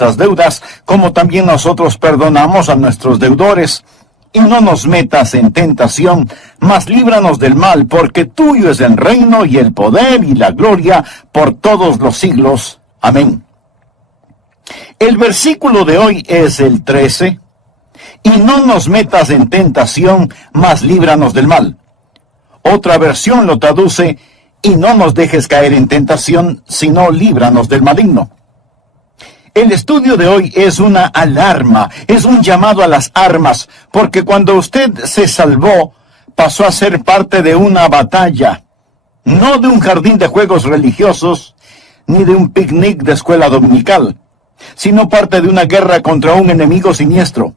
nuestras deudas, como también nosotros perdonamos a nuestros deudores. Y no nos metas en tentación, mas líbranos del mal, porque tuyo es el reino y el poder y la gloria por todos los siglos. Amén. El versículo de hoy es el 13. Y no nos metas en tentación, mas líbranos del mal. Otra versión lo traduce: y no nos dejes caer en tentación, sino líbranos del maligno. El estudio de hoy es una alarma, es un llamado a las armas, porque cuando usted se salvó, pasó a ser parte de una batalla, no de un jardín de juegos religiosos, ni de un picnic de escuela dominical, sino parte de una guerra contra un enemigo siniestro.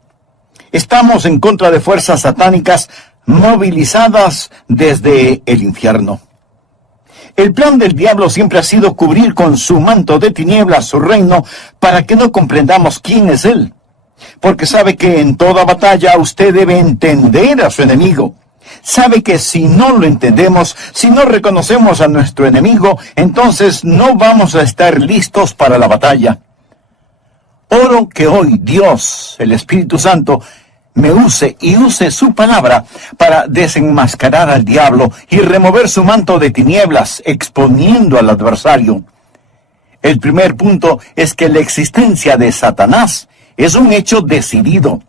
Estamos en contra de fuerzas satánicas movilizadas desde el infierno. El plan del diablo siempre ha sido cubrir con su manto de tinieblas su reino para que no comprendamos quién es él. Porque sabe que en toda batalla usted debe entender a su enemigo. Sabe que si no lo entendemos, si no reconocemos a nuestro enemigo, entonces no vamos a estar listos para la batalla. Oro que hoy Dios, el Espíritu Santo, me use y use su palabra para desenmascarar al diablo y remover su manto de tinieblas, exponiendo al adversario. El primer punto es que la existencia de Satanás es un hecho decidido.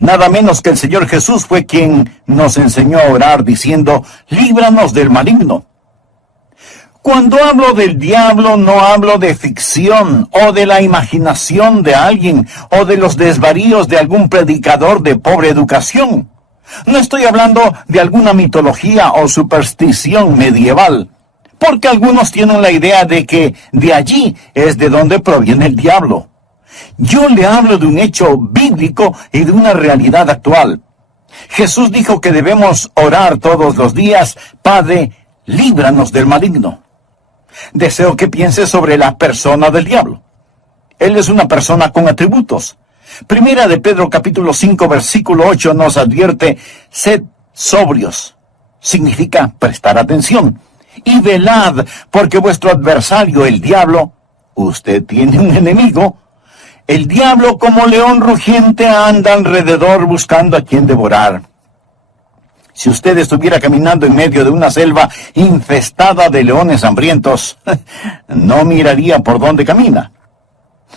Nada menos que el Señor Jesús fue quien nos enseñó a orar diciendo: líbranos del maligno. Cuando hablo del diablo, no hablo de ficción o de la imaginación de alguien o de los desvaríos de algún predicador de pobre educación. No estoy hablando de alguna mitología o superstición medieval, porque algunos tienen la idea de que de allí es de donde proviene el diablo. Yo le hablo de un hecho bíblico y de una realidad actual. Jesús dijo que debemos orar todos los días: Padre, líbranos del maligno. Deseo que piense sobre la persona del diablo. Él es una persona con atributos. Primera de Pedro capítulo 5 versículo 8 nos advierte: sed sobrios. Significa prestar atención. Y velad, porque vuestro adversario, el diablo, usted tiene un enemigo. El diablo, como león rugiente, anda alrededor buscando a quien devorar. Si usted estuviera caminando en medio de una selva infestada de leones hambrientos, no miraría por dónde camina.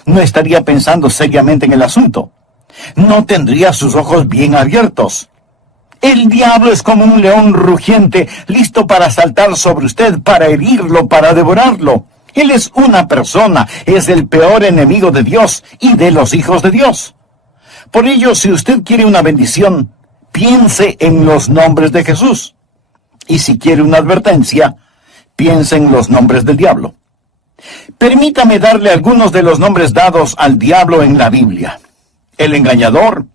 No estaría pensando seriamente en el asunto. No tendría sus ojos bien abiertos. El diablo es como un león rugiente, listo para saltar sobre usted, para herirlo, para devorarlo. Él es una persona, es el peor enemigo de Dios y de los hijos de Dios. Por ello, si usted quiere una bendición, piense en los nombres de Jesús. Y si quiere una advertencia, piense en los nombres del diablo. Permítame darle algunos de los nombres dados al diablo en la Biblia: el engañador,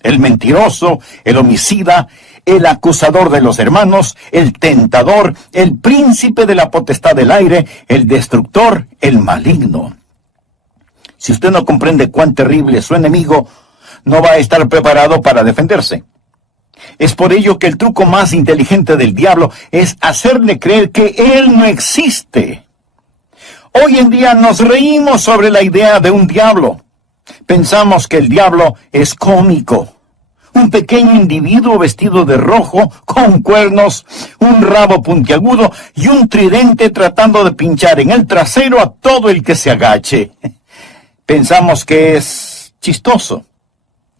el mentiroso, el homicida, el acusador de los hermanos, el tentador, el príncipe de la potestad del aire, el destructor, el maligno. Si usted no comprende cuán terrible es su enemigo, no va a estar preparado para defenderse. Es por ello que el truco más inteligente del diablo es hacerle creer que él no existe. Hoy en día nos reímos sobre la idea de un diablo. Pensamos que el diablo es cómico. Un pequeño individuo vestido de rojo, con cuernos, un rabo puntiagudo y un tridente tratando de pinchar en el trasero a todo el que se agache. Pensamos que es chistoso.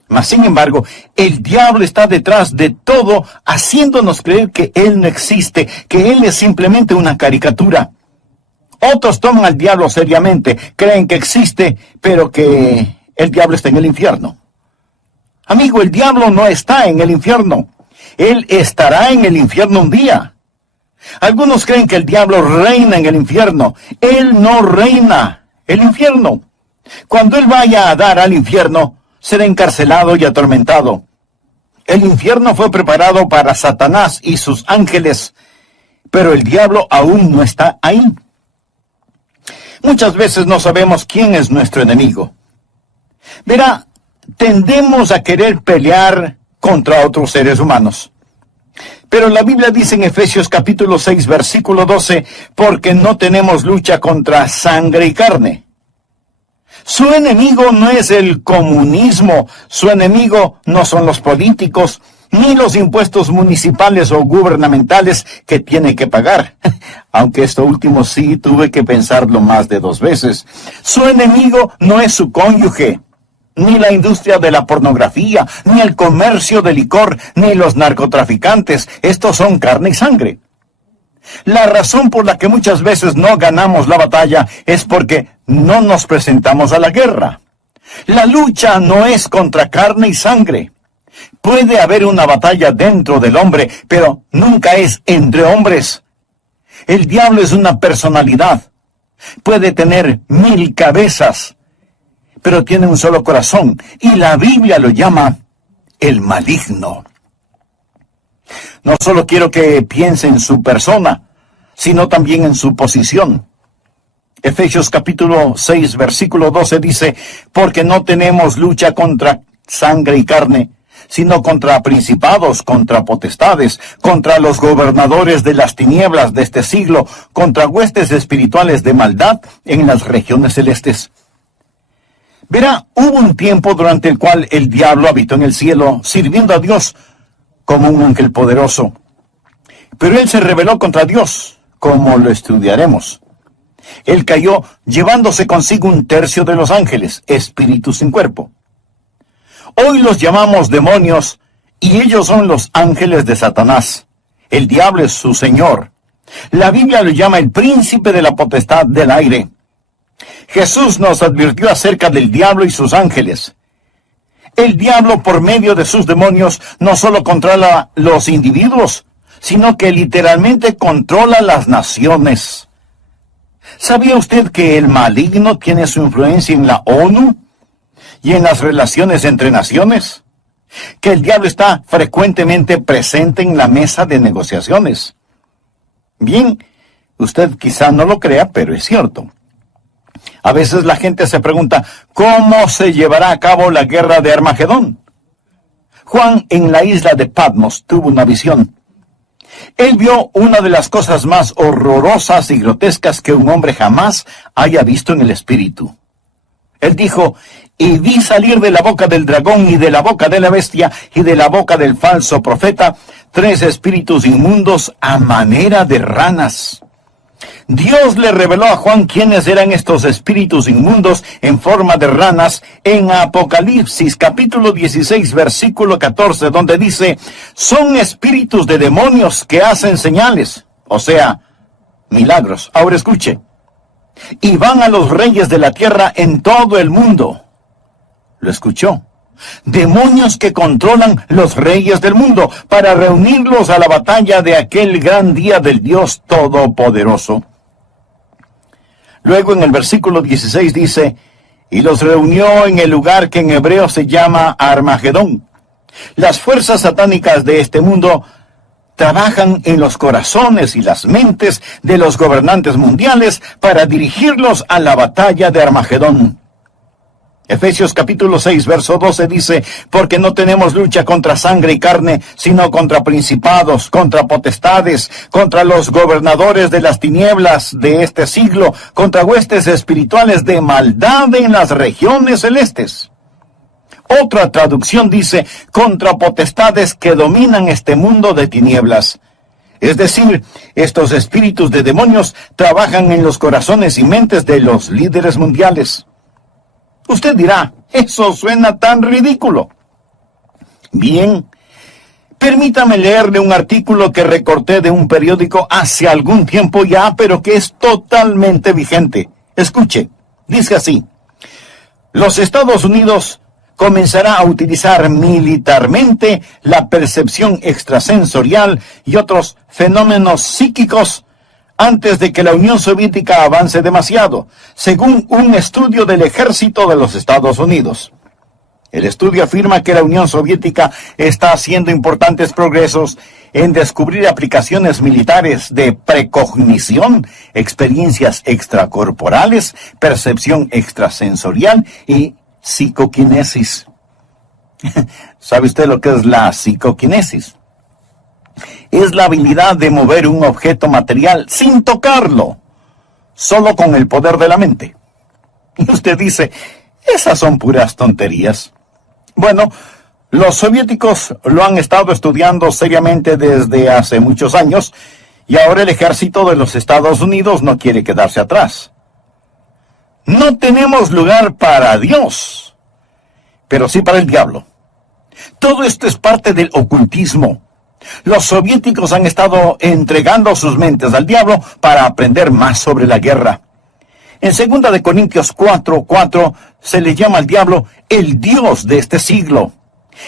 Mas, sin embargo, el diablo está detrás de todo, haciéndonos creer que él no existe, que él es simplemente una caricatura. Otros toman al diablo seriamente, creen que existe, pero que el diablo está en el infierno. Amigo, el diablo no está en el infierno. Él estará en el infierno un día. Algunos creen que el diablo reina en el infierno. Él no reina el infierno. Cuando él vaya a dar al infierno, será encarcelado y atormentado. El infierno fue preparado para Satanás y sus ángeles, pero el diablo aún no está ahí. Muchas veces no sabemos quién es nuestro enemigo. Verá, tendemos a querer pelear contra otros seres humanos. Pero la Biblia dice en Efesios capítulo 6, versículo 12, porque no tenemos lucha contra sangre y carne, Su enemigo no es el comunismo, su enemigo no son los políticos, ni los impuestos municipales o gubernamentales que tiene que pagar. Aunque esto último sí tuve que pensarlo más de 2 veces. Su enemigo no es su cónyuge, ni la industria de la pornografía, ni el comercio de licor, ni los narcotraficantes. Estos son carne y sangre. La razón por la que muchas veces no ganamos la batalla es porque no nos presentamos a la guerra. La lucha no es contra carne y sangre. Puede haber una batalla dentro del hombre, pero nunca es entre hombres. El diablo es una personalidad. Puede tener 1000 cabezas, pero tiene un solo corazón, y la Biblia lo llama el maligno. No solo quiero que piense en su persona, sino también en su posición. Efesios capítulo 6, versículo 12 dice, porque no tenemos lucha contra sangre y carne, sino contra principados, contra potestades, contra los gobernadores de las tinieblas de este siglo, contra huestes espirituales de maldad en las regiones celestes. Verá, hubo un tiempo durante el cual el diablo habitó en el cielo, sirviendo a Dios como un ángel poderoso. Pero él se rebeló contra Dios, como lo estudiaremos. Él cayó llevándose consigo 1/3 de los ángeles, espíritus sin cuerpo. Hoy los llamamos demonios, y ellos son los ángeles de Satanás. El diablo es su señor. La Biblia lo llama el príncipe de la potestad del aire. Jesús nos advirtió acerca del diablo y sus ángeles. El diablo, por medio de sus demonios, no solo controla los individuos, sino que literalmente controla las naciones. ¿Sabía usted que el maligno tiene su influencia en la ONU y en las relaciones entre naciones? Que el diablo está frecuentemente presente en la mesa de negociaciones. Bien, usted quizá no lo crea, pero es cierto. A veces la gente se pregunta, ¿cómo se llevará a cabo la guerra de Armagedón? Juan, en la isla de Patmos, tuvo una visión. Él vio una de las cosas más horrorosas y grotescas que un hombre jamás haya visto en el espíritu. Él dijo, y vi salir de la boca del dragón y de la boca de la bestia y de la boca del falso profeta 3 espíritus inmundos a manera de ranas. Dios le reveló a Juan quiénes eran estos espíritus inmundos en forma de ranas en Apocalipsis capítulo 16 versículo 14, donde dice, son espíritus de demonios que hacen señales, o sea, milagros. Ahora escuche, y van a los reyes de la tierra en todo el mundo. ¿Lo escuchó? Demonios que controlan los reyes del mundo para reunirlos a la batalla de aquel gran día del Dios Todopoderoso. Luego en el versículo 16 dice, y los reunió en el lugar que en hebreo se llama Armagedón. Las fuerzas satánicas de este mundo trabajan en los corazones y las mentes de los gobernantes mundiales para dirigirlos a la batalla de Armagedón. Efesios capítulo 6, verso 12 dice, porque no tenemos lucha contra sangre y carne, sino contra principados, contra potestades, contra los gobernadores de las tinieblas de este siglo, contra huestes espirituales de maldad en las regiones celestes. Otra traducción dice, contra potestades que dominan este mundo de tinieblas. Es decir, estos espíritus de demonios trabajan en los corazones y mentes de los líderes mundiales. Usted dirá, eso suena tan ridículo. Bien, permítame leerle un artículo que recorté de un periódico hace algún tiempo ya, pero que es totalmente vigente. Escuche, dice así, los Estados Unidos comenzará a utilizar militarmente la percepción extrasensorial y otros fenómenos psíquicos antes de que la Unión Soviética avance demasiado, según un estudio del ejército de los Estados Unidos. El estudio afirma que la Unión Soviética está haciendo importantes progresos en descubrir aplicaciones militares de precognición, experiencias extracorporales, percepción extrasensorial y psicoquinesis. ¿Sabe usted lo que es la psicoquinesis? Es la habilidad de mover un objeto material sin tocarlo, solo con el poder de la mente. Y usted dice, esas son puras tonterías. Bueno, los soviéticos lo han estado estudiando seriamente desde hace muchos años, y ahora el ejército de los Estados Unidos no quiere quedarse atrás. No tenemos lugar para Dios, pero sí para el diablo. Todo esto es parte del ocultismo. Los soviéticos han estado entregando sus mentes al diablo para aprender más sobre la guerra. En 2 de Corintios 4:4 se le llama al diablo el Dios de este siglo.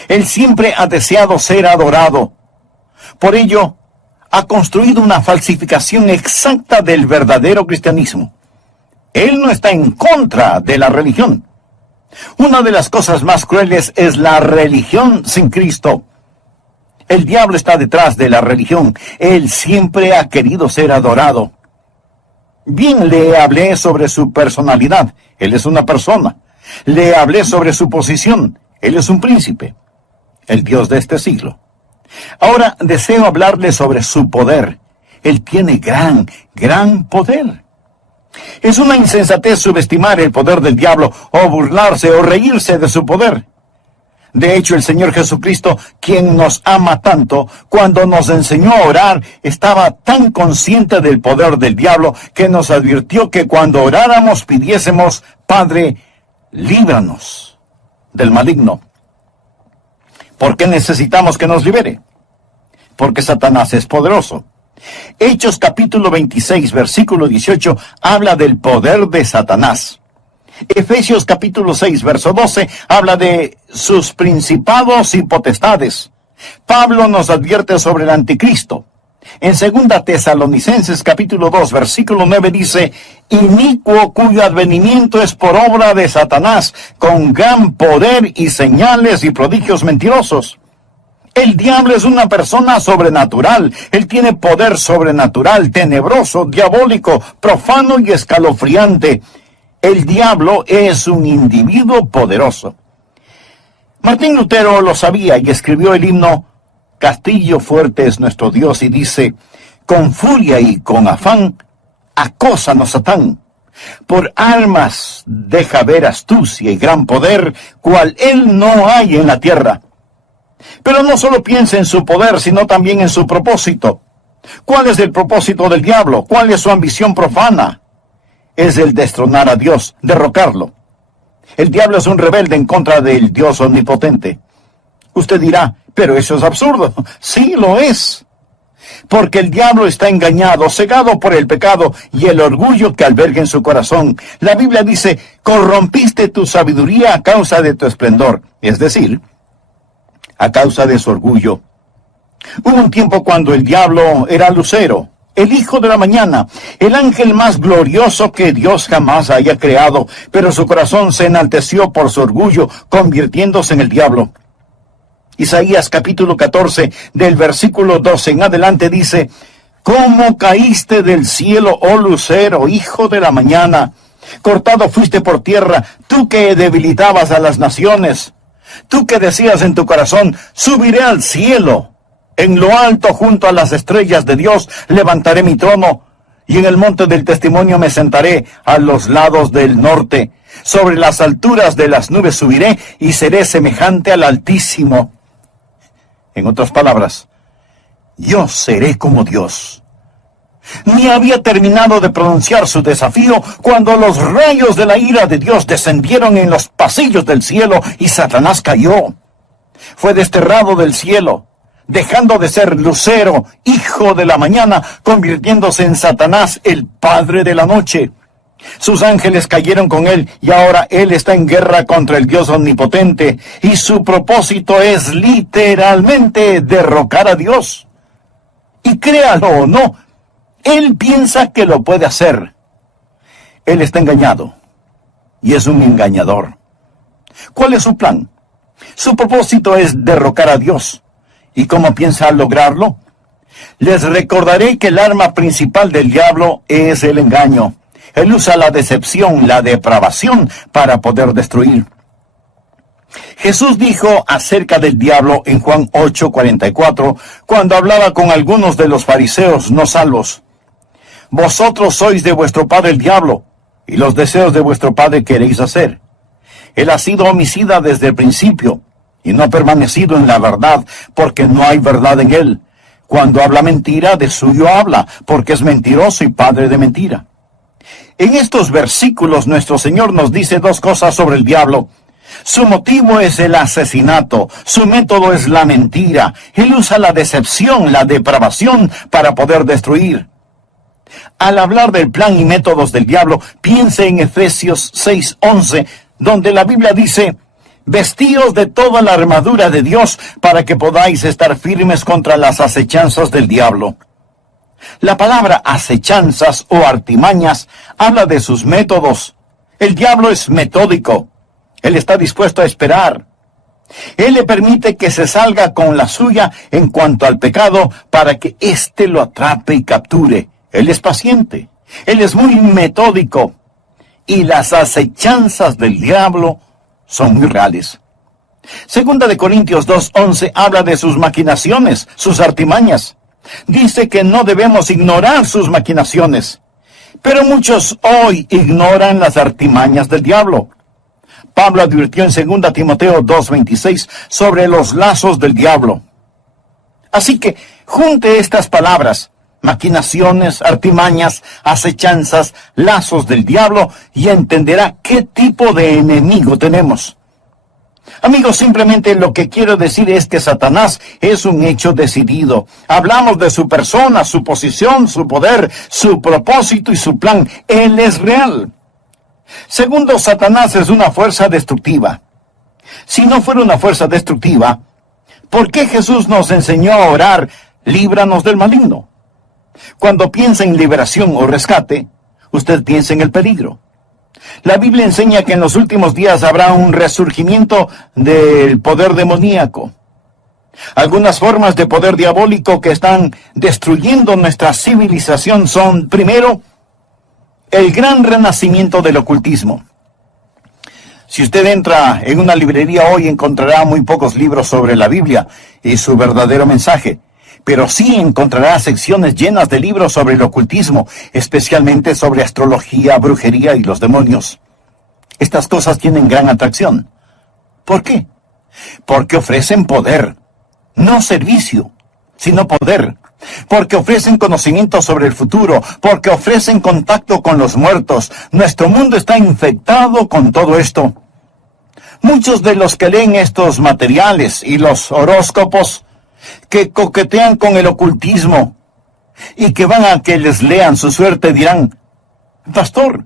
Él siempre ha deseado ser adorado. Por ello, ha construido una falsificación exacta del verdadero cristianismo. Él no está en contra de la religión. Una de las cosas más crueles es la religión sin Cristo. El diablo está detrás de la religión. Él siempre ha querido ser adorado. Bien, le hablé sobre su personalidad. Él es una persona. Le hablé sobre su posición. Él es un príncipe, el Dios de este siglo. Ahora deseo hablarle sobre su poder. Él tiene gran poder. Es una insensatez subestimar el poder del diablo, o burlarse o reírse de su poder. De hecho, el Señor Jesucristo, quien nos ama tanto, cuando nos enseñó a orar, estaba tan consciente del poder del diablo que nos advirtió que cuando oráramos pidiésemos, Padre, líbranos del maligno. ¿Por qué necesitamos que nos libere? Porque Satanás es poderoso. Hechos capítulo 26, versículo 18, habla del poder de Satanás. Efesios capítulo 6, verso 12, habla de sus principados y potestades. Pablo nos advierte sobre el anticristo. En 2 Tesalonicenses capítulo 2, versículo 9 dice, inicuo cuyo advenimiento es por obra de Satanás, con gran poder y señales y prodigios mentirosos. El diablo es una persona sobrenatural. Él tiene poder sobrenatural, tenebroso, diabólico, profano y escalofriante. El diablo es un individuo poderoso. Martín Lutero lo sabía y escribió el himno Castillo fuerte es nuestro Dios, y dice, con furia y con afán, acósanos Satán. Por armas deja ver astucia y gran poder, cual él no hay en la tierra. Pero no solo piensa en su poder, sino también en su propósito. ¿Cuál es el propósito del diablo? ¿Cuál es su ambición profana? Es el destronar a Dios, derrocarlo. El diablo es un rebelde en contra del Dios omnipotente. Usted dirá, pero eso es absurdo. Sí, lo es. Porque el diablo está engañado, cegado por el pecado y el orgullo que alberga en su corazón. La Biblia dice, corrompiste tu sabiduría a causa de tu esplendor. Es decir, a causa de su orgullo. Hubo un tiempo cuando el diablo era Lucero, el hijo de la mañana, el ángel más glorioso que Dios jamás haya creado, pero su corazón se enalteció por su orgullo, convirtiéndose en el diablo. Isaías capítulo 14, del versículo 12 en adelante dice, ¿cómo caíste del cielo, oh lucero, hijo de la mañana? Cortado fuiste por tierra, tú que debilitabas a las naciones. Tú que decías en tu corazón, subiré al cielo. En lo alto, junto a las estrellas de Dios, levantaré mi trono. Y en el monte del testimonio me sentaré a los lados del norte. Sobre las alturas de las nubes subiré y seré semejante al Altísimo. En otras palabras, yo seré como Dios. Ni había terminado de pronunciar su desafío cuando los rayos de la ira de Dios descendieron en los pasillos del cielo y Satanás cayó. Fue desterrado del cielo, dejando de ser lucero, hijo de la mañana, convirtiéndose en Satanás, el padre de la noche. Sus ángeles cayeron con él y ahora él está en guerra contra el Dios omnipotente y su propósito es literalmente derrocar a Dios. Y créalo o no, él piensa que lo puede hacer. Él está engañado y es un engañador. ¿Cuál es su plan? Su propósito es derrocar a Dios. ¿Y cómo piensa lograrlo? Les recordaré que el arma principal del diablo es el engaño. Él usa la decepción, la depravación para poder destruir. Jesús dijo acerca del diablo en Juan 8:44, cuando hablaba con algunos de los fariseos no salvos: vosotros sois de vuestro padre el diablo, y los deseos de vuestro padre queréis hacer. Él ha sido homicida desde el principio, y no ha permanecido en la verdad, porque no hay verdad en él. Cuando habla mentira, de suyo habla, porque es mentiroso y padre de mentira. En estos versículos nuestro Señor nos dice dos cosas sobre el diablo. Su motivo es el asesinato, su método es la mentira. Él usa la decepción, la depravación para poder destruir. Al hablar del plan y métodos del diablo, piense en Efesios 6:11, donde la Biblia dice: vestíos de toda la armadura de Dios para que podáis estar firmes contra las acechanzas del diablo. La palabra acechanzas o artimañas habla de sus métodos. El diablo es metódico. Él está dispuesto a esperar. Él le permite que se salga con la suya en cuanto al pecado para que éste lo atrape y capture. Él es paciente. Él es muy metódico. Y las acechanzas del diablo son muy reales. Segunda de Corintios 2:11 habla de sus maquinaciones, sus artimañas. Dice que no debemos ignorar sus maquinaciones. Pero muchos hoy ignoran las artimañas del diablo. Pablo advirtió en 2 Timoteo 2:26 sobre los lazos del diablo. Así que junte estas palabras: maquinaciones, artimañas, acechanzas, lazos del diablo, y entenderá qué tipo de enemigo tenemos. Amigos, simplemente lo que quiero decir es que Satanás es un hecho decidido. Hablamos de su persona, su posición, su poder, su propósito y su plan. Él es real. Segundo, Satanás es una fuerza destructiva. Si no fuera una fuerza destructiva, ¿por qué Jesús nos enseñó a orar: líbranos del maligno? Cuando piensa en liberación o rescate, usted piensa en el peligro. La Biblia enseña que en los últimos días habrá un resurgimiento del poder demoníaco. Algunas formas de poder diabólico que están destruyendo nuestra civilización son, primero, el gran renacimiento del ocultismo. Si usted entra en una librería hoy, encontrará muy pocos libros sobre la Biblia y su verdadero mensaje. Pero sí encontrará secciones llenas de libros sobre el ocultismo, especialmente sobre astrología, brujería y los demonios. Estas cosas tienen gran atracción. ¿Por qué? Porque ofrecen poder, no servicio, sino poder. Porque ofrecen conocimiento sobre el futuro, porque ofrecen contacto con los muertos. Nuestro mundo está infectado con todo esto. Muchos de los que leen estos materiales y los horóscopos, que coquetean con el ocultismo y que van a que les lean su suerte, dirán: pastor,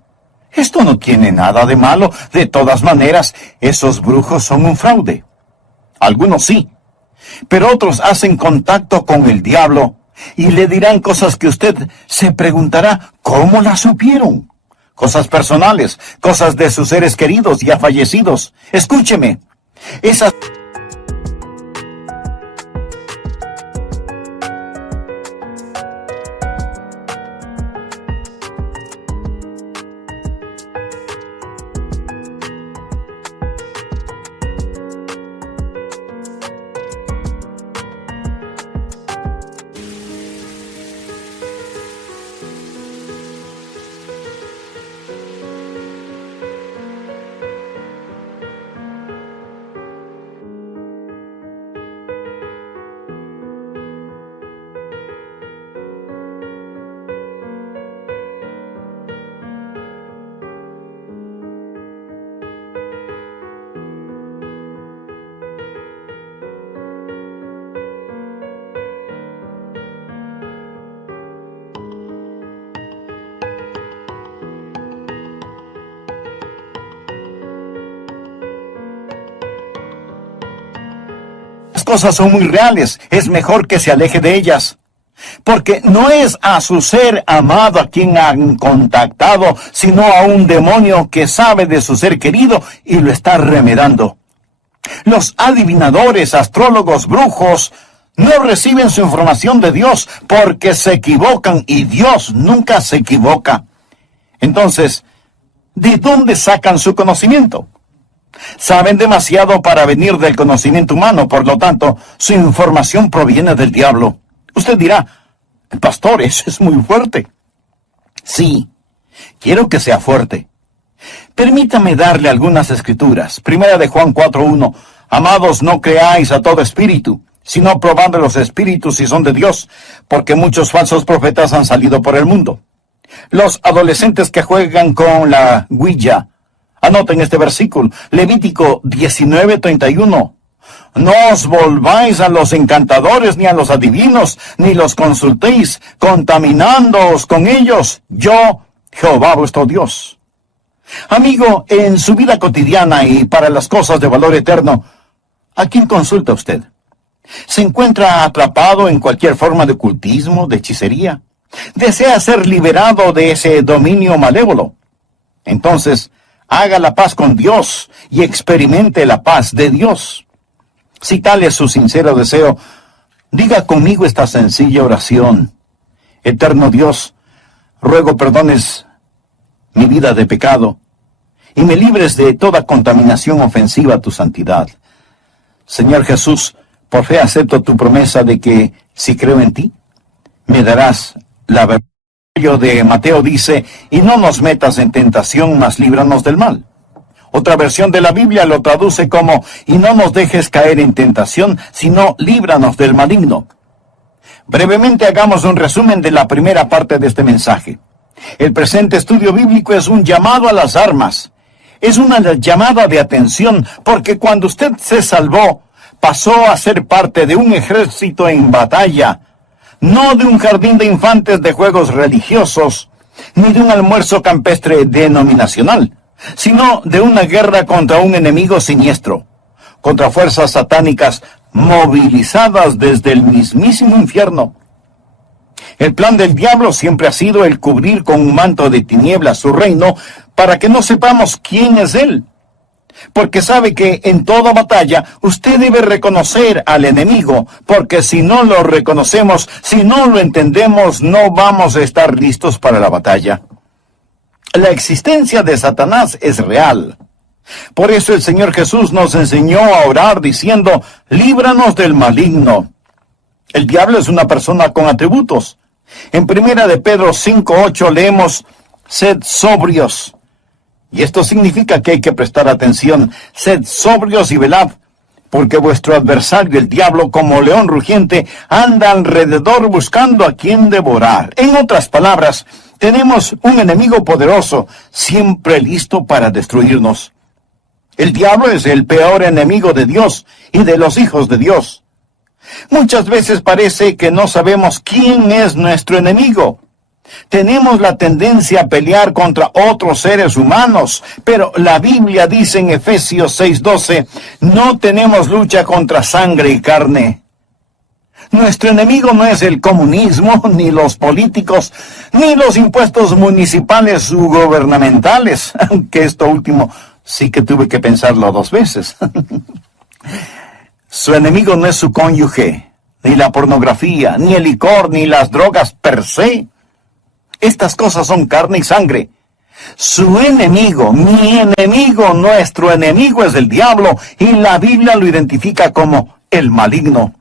esto no tiene nada de malo. De todas maneras, esos brujos son un fraude. Algunos sí, pero otros hacen contacto con el diablo y le dirán cosas que usted se preguntará: ¿cómo las supieron? Cosas personales, cosas de sus seres queridos ya fallecidos. Escúcheme, esas cosas son muy reales. Es mejor que se aleje de ellas. Porque no es a su ser amado a quien han contactado, sino a un demonio que sabe de su ser querido y lo está remedando. Los adivinadores, astrólogos, brujos, no reciben su información de Dios porque se equivocan, y Dios nunca se equivoca. Entonces, ¿de dónde sacan su conocimiento? Saben demasiado para venir del conocimiento humano, por lo tanto, su información proviene del diablo. Usted dirá: pastor, eso es muy fuerte. Sí, quiero que sea fuerte, Permítame darle algunas escrituras. Primera de Juan 4:1. Amados, no creáis a todo espíritu, sino probad los espíritus si son de Dios, porque muchos falsos profetas han salido por el mundo. Los adolescentes que juegan con la Ouija, anoten este versículo, Levítico 19:31. No os volváis a los encantadores ni a los adivinos, ni los consultéis, contaminándoos con ellos. Yo, Jehová vuestro Dios. Amigo, en su vida cotidiana y para las cosas de valor eterno, ¿a quién consulta usted? ¿Se encuentra atrapado en cualquier forma de ocultismo, de hechicería? ¿Desea ser liberado de ese dominio malévolo? Entonces, haga la paz con Dios y experimente la paz de Dios. Si tal es su sincero deseo, diga conmigo esta sencilla oración. Eterno Dios, ruego perdones mi vida de pecado y me libres de toda contaminación ofensiva a tu santidad. Señor Jesús, por fe acepto tu promesa de que, si creo en ti, me darás la verdad. El Evangelio de Mateo dice, y no nos metas en tentación, mas líbranos del mal. Otra versión de la Biblia lo traduce como, y no nos dejes caer en tentación, sino líbranos del maligno. Brevemente hagamos un resumen de la primera parte de este mensaje. El presente estudio bíblico es un llamado a las armas. Es una llamada de atención, porque cuando usted se salvó, pasó a ser parte de un ejército en batalla, no de un jardín de infantes de juegos religiosos, ni de un almuerzo campestre denominacional, sino de una guerra contra un enemigo siniestro, contra fuerzas satánicas movilizadas desde el mismísimo infierno. El plan del diablo siempre ha sido el cubrir con un manto de tinieblas su reino para que no sepamos quién es él. Porque sabe que en toda batalla usted debe reconocer al enemigo, porque si no lo reconocemos, si no lo entendemos, no vamos a estar listos para la batalla. La existencia de Satanás es real. Por eso el Señor Jesús nos enseñó a orar diciendo, líbranos del maligno. El diablo es una persona con atributos. En 1 de Pedro 5:8 leemos, sed sobrios. Y esto significa que hay que prestar atención. Sed sobrios y velad, porque vuestro adversario, el diablo, como león rugiente, anda alrededor buscando a quien devorar. En otras palabras, tenemos un enemigo poderoso, siempre listo para destruirnos. El diablo es el peor enemigo de Dios y de los hijos de Dios. Muchas veces parece que no sabemos quién es nuestro enemigo. Tenemos la tendencia a pelear contra otros seres humanos, pero la Biblia dice en Efesios 6:12, no tenemos lucha contra sangre y carne. Nuestro enemigo no es el comunismo, ni los políticos, ni los impuestos municipales u gubernamentales, aunque esto último sí que tuve que pensarlo 2 veces. Su enemigo no es su cónyuge, ni la pornografía, ni el licor, ni las drogas per se. Estas cosas son carne y sangre. Su enemigo, mi enemigo, nuestro enemigo es el diablo, y la Biblia lo identifica como el maligno.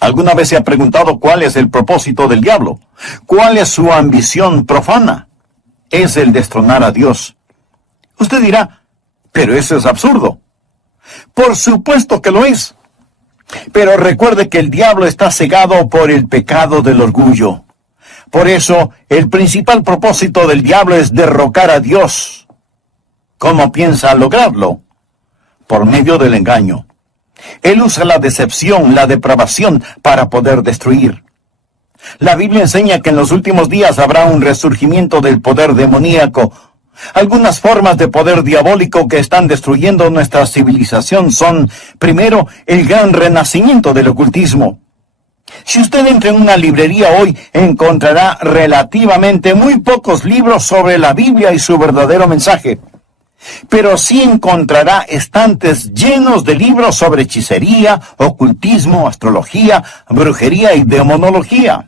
¿Alguna vez se ha preguntado cuál es el propósito del diablo? ¿Cuál es su ambición profana? Es el destronar a Dios. Usted dirá, pero eso es absurdo. Por supuesto que lo es. Pero recuerde que el diablo está cegado por el pecado del orgullo. Por eso, el principal propósito del diablo es derrocar a Dios. ¿Cómo piensa lograrlo? Por medio del engaño. Él usa la decepción, la depravación, para poder destruir. La Biblia enseña que en los últimos días habrá un resurgimiento del poder demoníaco. Algunas formas de poder diabólico que están destruyendo nuestra civilización son, primero, el gran renacimiento del ocultismo. Si usted entra en una librería hoy, encontrará relativamente muy pocos libros sobre la Biblia y su verdadero mensaje. Pero sí encontrará estantes llenos de libros sobre hechicería, ocultismo, astrología, brujería y demonología.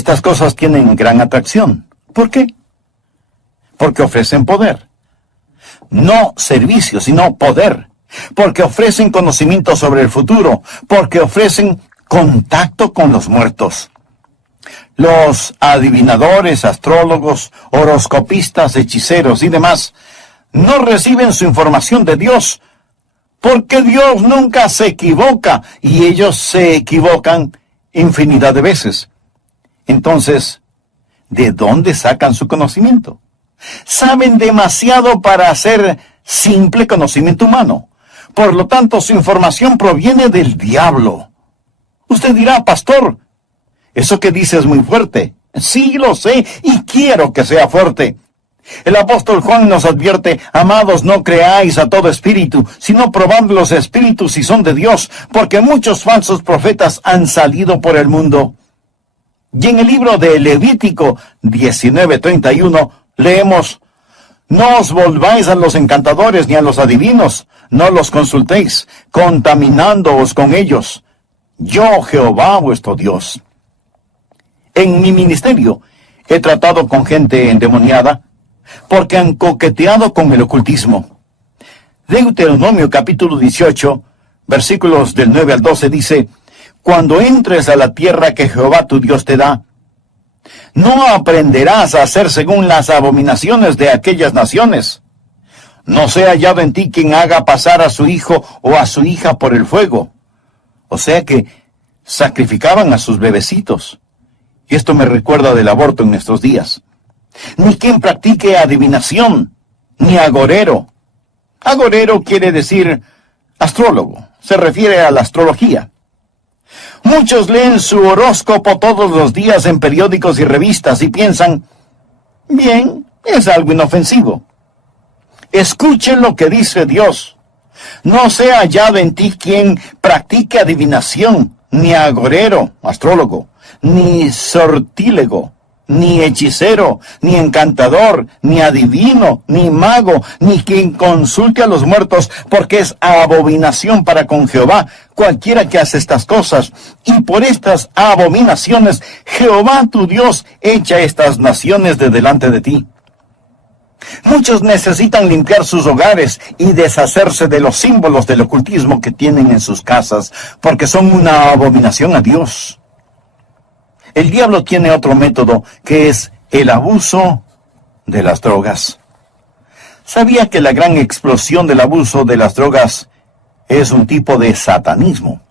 Estas cosas tienen gran atracción. ¿Por qué? Porque ofrecen poder. No servicio, sino poder. Porque ofrecen conocimiento sobre el futuro. Porque ofrecen contacto con los muertos. Los adivinadores, astrólogos, horoscopistas, hechiceros y demás no reciben su información de Dios, porque Dios nunca se equivoca y ellos se equivocan infinidad de veces. Entonces, ¿de dónde sacan su conocimiento? Saben demasiado para hacer simple conocimiento humano. Por lo tanto, su información proviene del diablo. Usted dirá, pastor, eso que dice es muy fuerte. Sí, lo sé, y quiero que sea fuerte. El apóstol Juan nos advierte, amados, no creáis a todo espíritu, sino probad los espíritus si son de Dios, porque muchos falsos profetas han salido por el mundo. Y en el libro de Levítico 19:31 leemos, no os volváis a los encantadores ni a los adivinos, no los consultéis, contaminándoos con ellos. Yo, Jehová, vuestro Dios. En mi ministerio he tratado con gente endemoniada porque han coqueteado con el ocultismo. Deuteronomio capítulo 18, versículos del 9 al 12 dice, cuando entres a la tierra que Jehová tu Dios te da, no aprenderás a hacer según las abominaciones de aquellas naciones. No sea hallado en ti quien haga pasar a su hijo o a su hija por el fuego. O sea que sacrificaban a sus bebecitos. Y esto me recuerda del aborto en nuestros días. Ni quien practique adivinación, ni agorero. Agorero quiere decir astrólogo, se refiere a la astrología. Muchos leen su horóscopo todos los días en periódicos y revistas y piensan, bien, es algo inofensivo. Escuchen lo que dice Dios. No sea hallado en ti quien practique adivinación, ni agorero, astrólogo, ni sortílego, ni hechicero, ni encantador, ni adivino, ni mago, ni quien consulte a los muertos, porque es abominación para con Jehová cualquiera que hace estas cosas. Y por estas abominaciones, Jehová tu Dios echa estas naciones de delante de ti. Muchos necesitan limpiar sus hogares y deshacerse de los símbolos del ocultismo que tienen en sus casas, porque son una abominación a Dios. El diablo tiene otro método, que es el abuso de las drogas. ¿Sabía que la gran explosión del abuso de las drogas es un tipo de satanismo?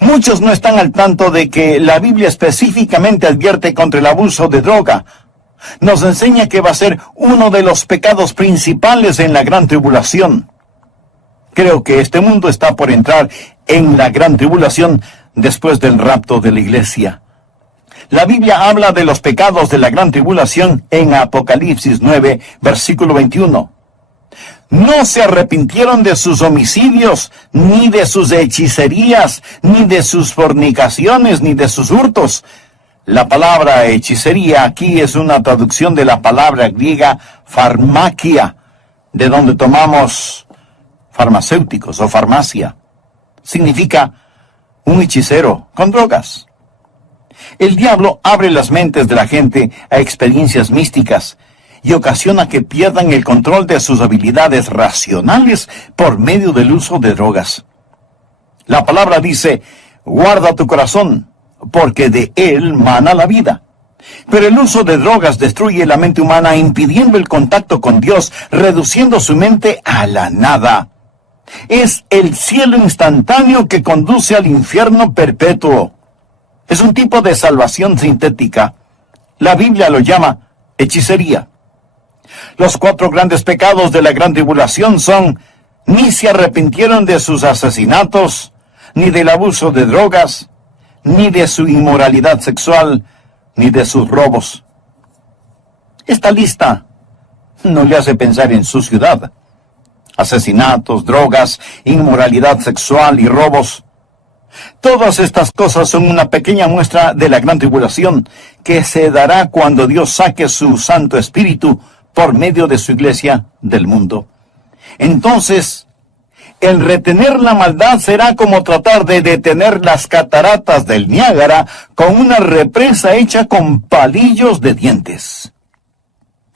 Muchos no están al tanto de que la Biblia específicamente advierte contra el abuso de droga. Nos enseña que va a ser uno de los pecados principales en la gran tribulación. Creo que este mundo está por entrar en la gran tribulación después del rapto de la iglesia. La Biblia habla de los pecados de la gran tribulación en Apocalipsis 9, versículo 21. No se arrepintieron de sus homicidios, ni de sus hechicerías, ni de sus fornicaciones, ni de sus hurtos. La palabra hechicería aquí es una traducción de la palabra griega farmakia, de donde tomamos farmacéuticos o farmacia. Significa un hechicero con drogas. El diablo abre las mentes de la gente a experiencias místicas y ocasiona que pierdan el control de sus habilidades racionales por medio del uso de drogas. La palabra dice, guarda tu corazón, porque de él mana la vida. Pero el uso de drogas destruye la mente humana, impidiendo el contacto con Dios, reduciendo su mente a la nada. Es el cielo instantáneo que conduce al infierno perpetuo. Es un tipo de salvación sintética. La Biblia lo llama hechicería. Los 4 grandes pecados de la gran tribulación son: ni se arrepintieron de sus asesinatos, ni del abuso de drogas, ni de su inmoralidad sexual, ni de sus robos. Esta lista no le hace pensar en su ciudad. Asesinatos, drogas, inmoralidad sexual y robos. Todas estas cosas son una pequeña muestra de la gran tribulación que se dará cuando Dios saque su Santo Espíritu por medio de su iglesia del mundo. Entonces, El retener la maldad será como tratar de detener las cataratas del Niágara con una represa hecha con palillos de dientes.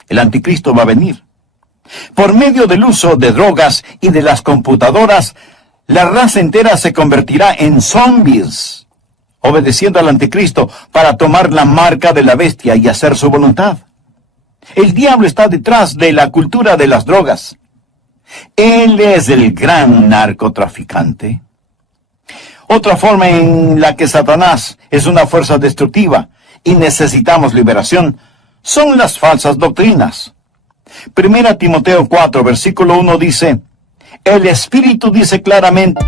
El anticristo va a venir. Por medio del uso de drogas y de las computadoras, la raza entera se convertirá en zombies, obedeciendo al anticristo para tomar la marca de la bestia y hacer su voluntad. El diablo está detrás de la cultura de las drogas. Él es el gran narcotraficante. Otra forma en la que Satanás es una fuerza destructiva y necesitamos liberación son las falsas doctrinas. 1 Timoteo 4, versículo 1 dice, el Espíritu dice claramente,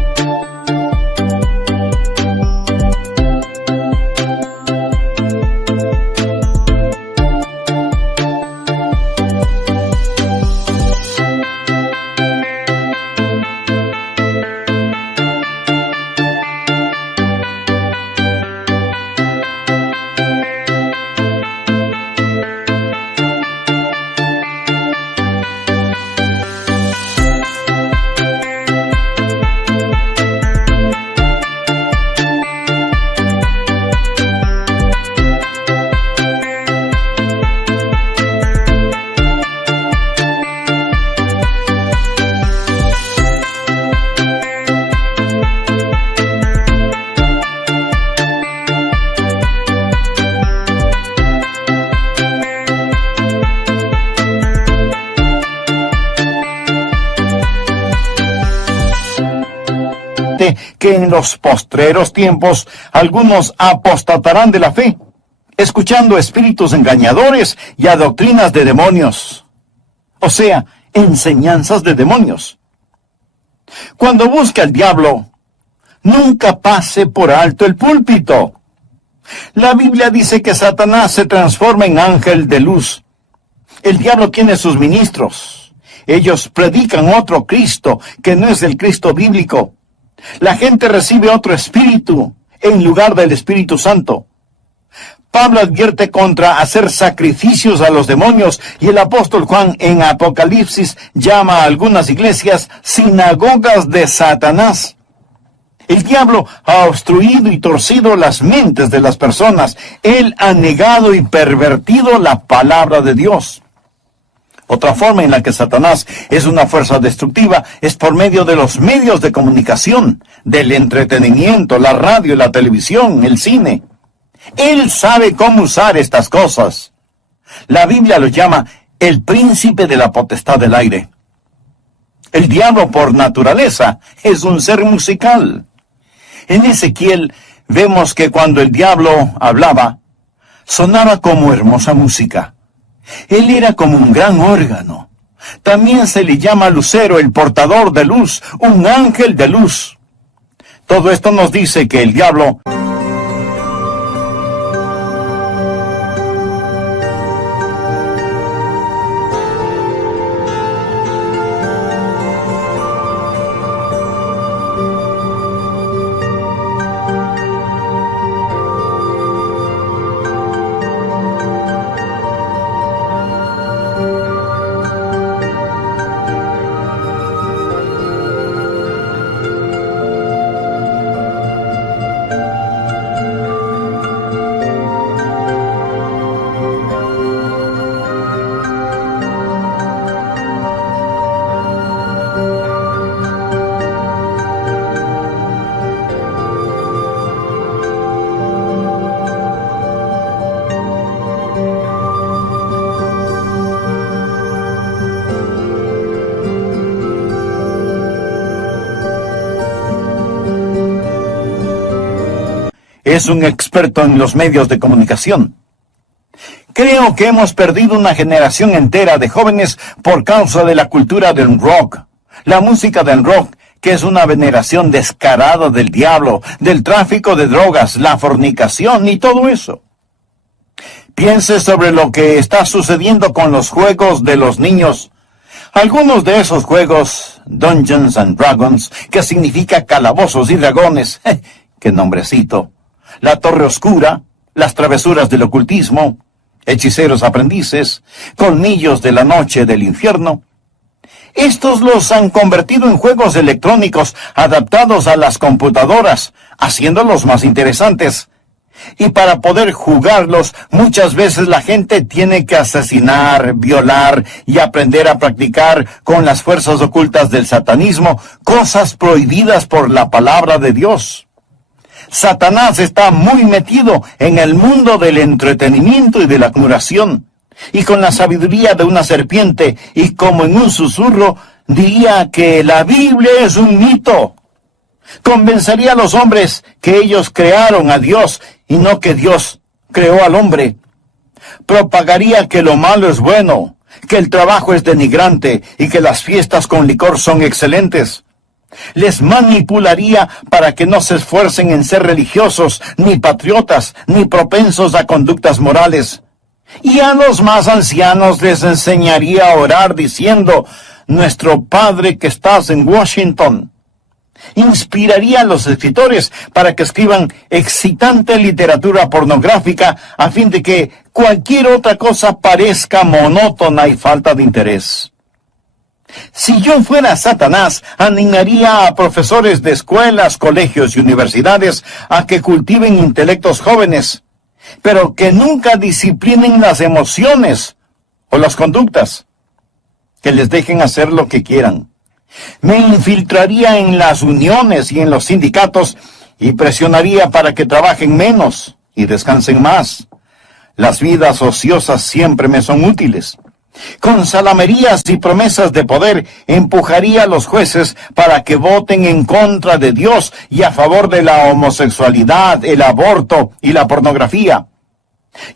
que en los postreros tiempos algunos apostatarán de la fe, escuchando espíritus engañadores y a doctrinas de demonios, o sea, enseñanzas de demonios. Cuando busque al diablo, nunca pase por alto el púlpito. La Biblia dice que Satanás se transforma en ángel de luz. El diablo tiene sus ministros. Ellos predican otro Cristo que no es el Cristo bíblico. La gente recibe otro espíritu en lugar del Espíritu Santo. Pablo advierte contra hacer sacrificios a los demonios y el apóstol Juan en Apocalipsis llama a algunas iglesias sinagogas de Satanás. El diablo ha obstruido y torcido las mentes de las personas. Él ha negado y pervertido la palabra de Dios. Otra forma en la que Satanás es una fuerza destructiva es por medio de los medios de comunicación, del entretenimiento, la radio, la televisión, el cine. Él sabe cómo usar estas cosas. La Biblia lo llama el príncipe de la potestad del aire. El diablo por naturaleza es un ser musical. En Ezequiel vemos que cuando el diablo hablaba, sonaba como hermosa música. Él era como un gran órgano. También se le llama lucero, el portador de luz, un ángel de luz. Todo esto nos dice que el diablo es un experto en los medios de comunicación. Creo que hemos perdido una generación entera de jóvenes por causa de la cultura del rock. La música del rock, que es una veneración descarada del diablo, del tráfico de drogas, la fornicación y todo eso. Piense sobre lo que está sucediendo con los juegos de los niños. Algunos de esos juegos, Dungeons and Dragons, que significa calabozos y dragones, ¡qué nombrecito! La Torre Oscura, las travesuras del ocultismo, hechiceros aprendices, colmillos de la noche del infierno. Estos los han convertido en juegos electrónicos adaptados a las computadoras, haciéndolos más interesantes. Y para poder jugarlos, muchas veces la gente tiene que asesinar, violar y aprender a practicar con las fuerzas ocultas del satanismo cosas prohibidas por la palabra de Dios. Satanás está muy metido en el mundo del entretenimiento y de la acumulación. Y con la sabiduría de una serpiente y como en un susurro, diría que la Biblia es un mito. Convencería a los hombres que ellos crearon a Dios y no que Dios creó al hombre. Propagaría que lo malo es bueno, que el trabajo es denigrante y que las fiestas con licor son excelentes. Les manipularía para que no se esfuercen en ser religiosos, ni patriotas, ni propensos a conductas morales. Y a los más ancianos les enseñaría a orar diciendo, Nuestro Padre que estás en Washington. Inspiraría a los escritores para que escriban excitante literatura pornográfica a fin de que cualquier otra cosa parezca monótona y falta de interés. Si yo fuera Satanás, animaría a profesores de escuelas, colegios y universidades a que cultiven intelectos jóvenes, pero que nunca disciplinen las emociones o las conductas, que les dejen hacer lo que quieran. Me infiltraría en las uniones y en los sindicatos y presionaría para que trabajen menos y descansen más. Las vidas ociosas siempre me son útiles. Con salamerías y promesas de poder empujaría a los jueces para que voten en contra de Dios y a favor de la homosexualidad, el aborto y la pornografía.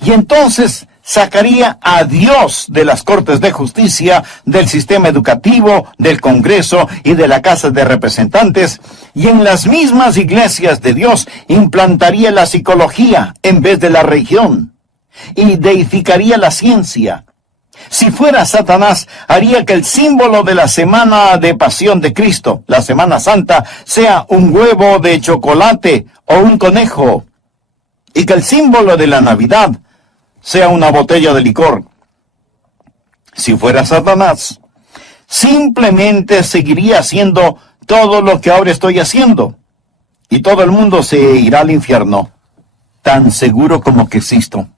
Y entonces sacaría a Dios de las Cortes de Justicia, del sistema educativo, del Congreso y de la Casa de Representantes, y en las mismas iglesias de Dios implantaría la psicología en vez de la religión, y deificaría la ciencia. Si fuera Satanás, haría que el símbolo de la semana de pasión de Cristo, la Semana Santa, sea un huevo de chocolate o un conejo, y que el símbolo de la Navidad sea una botella de licor. Si fuera Satanás, simplemente seguiría haciendo todo lo que ahora estoy haciendo, y todo el mundo se irá al infierno, tan seguro como que existo.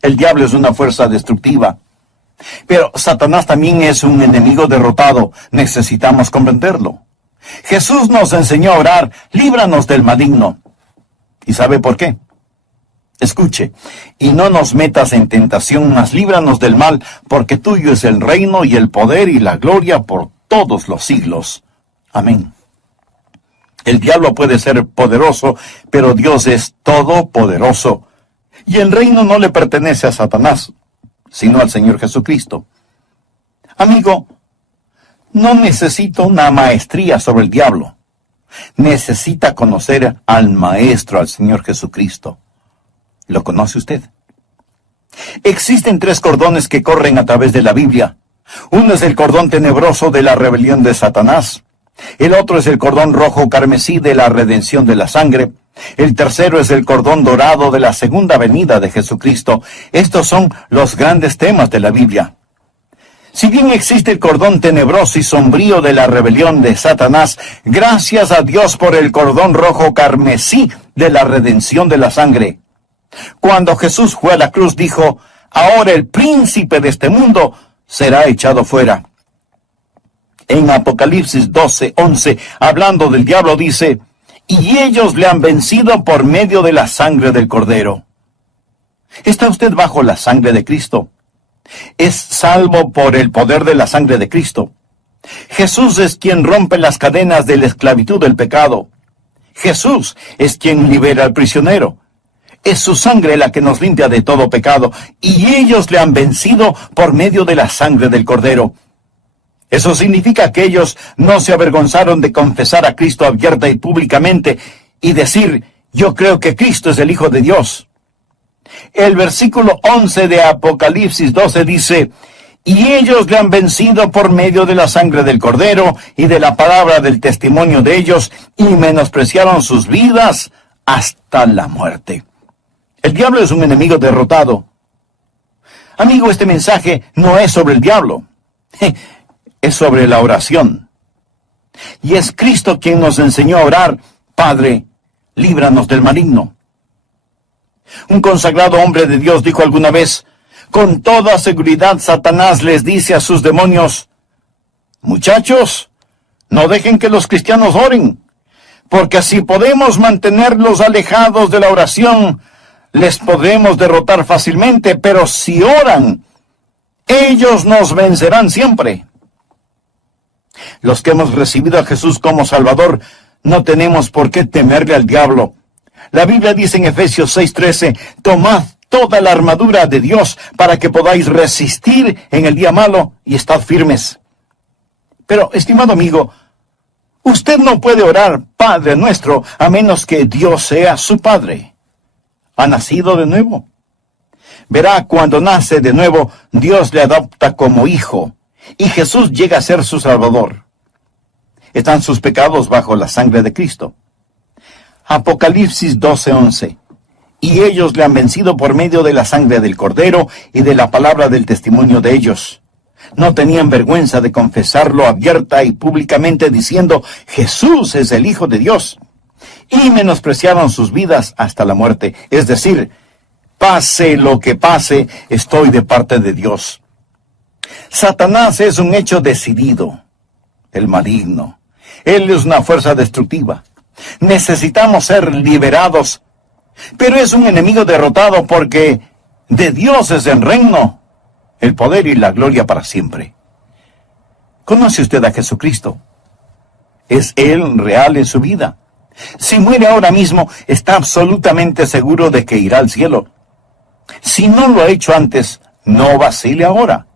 El diablo es una fuerza destructiva, pero Satanás también es un enemigo derrotado. Necesitamos comprenderlo. Jesús nos enseñó a orar, líbranos del maligno. ¿Y sabe por qué? Escuche, y no nos metas en tentación, mas líbranos del mal, porque tuyo es el reino y el poder y la gloria por todos los siglos. Amén. El diablo puede ser poderoso, pero Dios es todopoderoso. Y el reino no le pertenece a Satanás, sino al Señor Jesucristo. Amigo, no necesito una maestría sobre el diablo. Necesita conocer al Maestro, al Señor Jesucristo. ¿Lo conoce usted? Existen 3 cordones que corren a través de la Biblia. Uno es el cordón tenebroso de la rebelión de Satanás. El otro es el cordón rojo carmesí de la redención de la sangre. El tercero es el cordón dorado de la segunda venida de Jesucristo. Estos son los grandes temas de la Biblia. Si bien existe el cordón tenebroso y sombrío de la rebelión de Satanás, gracias a Dios por el cordón rojo carmesí de la redención de la sangre. Cuando Jesús fue a la cruz dijo, ahora el príncipe de este mundo será echado fuera. En Apocalipsis 12:11, hablando del diablo, dice, y ellos le han vencido por medio de la sangre del Cordero. ¿Está usted bajo la sangre de Cristo? Es salvo por el poder de la sangre de Cristo. Jesús es quien rompe las cadenas de la esclavitud del pecado. Jesús es quien libera al prisionero. Es su sangre la que nos limpia de todo pecado, y ellos le han vencido por medio de la sangre del Cordero. Eso significa que ellos no se avergonzaron de confesar a Cristo abierta y públicamente y decir, yo creo que Cristo es el Hijo de Dios. El versículo 11 de Apocalipsis 12 dice, y ellos le han vencido por medio de la sangre del Cordero y de la palabra del testimonio de ellos, y menospreciaron sus vidas hasta la muerte. El diablo es un enemigo derrotado. Amigo, este mensaje no es sobre el diablo. es sobre la oración. Y es Cristo quien nos enseñó a orar: Padre, líbranos del maligno. Un consagrado hombre de Dios dijo alguna vez: con toda seguridad Satanás les dice a sus demonios: muchachos, no dejen que los cristianos oren, porque si podemos mantenerlos alejados de la oración, les podremos derrotar fácilmente, pero si oran, ellos nos vencerán siempre. Los que hemos recibido a Jesús como Salvador, no tenemos por qué temerle al diablo. La Biblia dice en Efesios 6:13, tomad toda la armadura de Dios para que podáis resistir en el día malo y estad firmes. Pero, estimado amigo, usted no puede orar Padre nuestro a menos que Dios sea su Padre. ¿Ha nacido de nuevo? Verá, cuando nace de nuevo, Dios le adopta como hijo, y Jesús llega a ser su Salvador. Están sus pecados bajo la sangre de Cristo. Apocalipsis 12:11. Y ellos le han vencido por medio de la sangre del Cordero y de la palabra del testimonio de ellos. No tenían vergüenza de confesarlo abierta y públicamente diciendo: Jesús es el Hijo de Dios. Y menospreciaron sus vidas hasta la muerte. Es decir, pase lo que pase, estoy de parte de Dios. Satanás es un hecho decidido, el maligno. Él es una fuerza destructiva. Necesitamos ser liberados, pero es un enemigo derrotado porque de Dios es el reino, el poder y la gloria para siempre. ¿Conoce usted a Jesucristo? ¿Es Él real en su vida? Si muere ahora mismo, está absolutamente seguro de que irá al cielo. Si no lo ha hecho antes, no vacile ahora.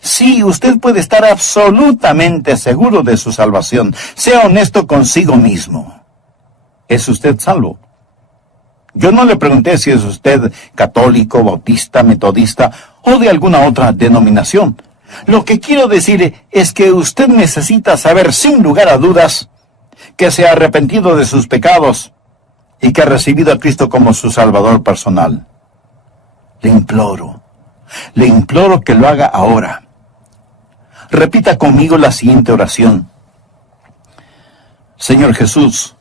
Sí, usted puede estar absolutamente seguro de su salvación. Sea honesto consigo mismo. ¿Es usted salvo? Yo no le pregunté si es usted católico, bautista, metodista o de alguna otra denominación. Lo que quiero decir es que usted necesita saber sin lugar a dudas que se ha arrepentido de sus pecados y que ha recibido a Cristo como su Salvador personal. Le imploro que lo haga ahora. Repita conmigo la siguiente oración. Señor Jesús,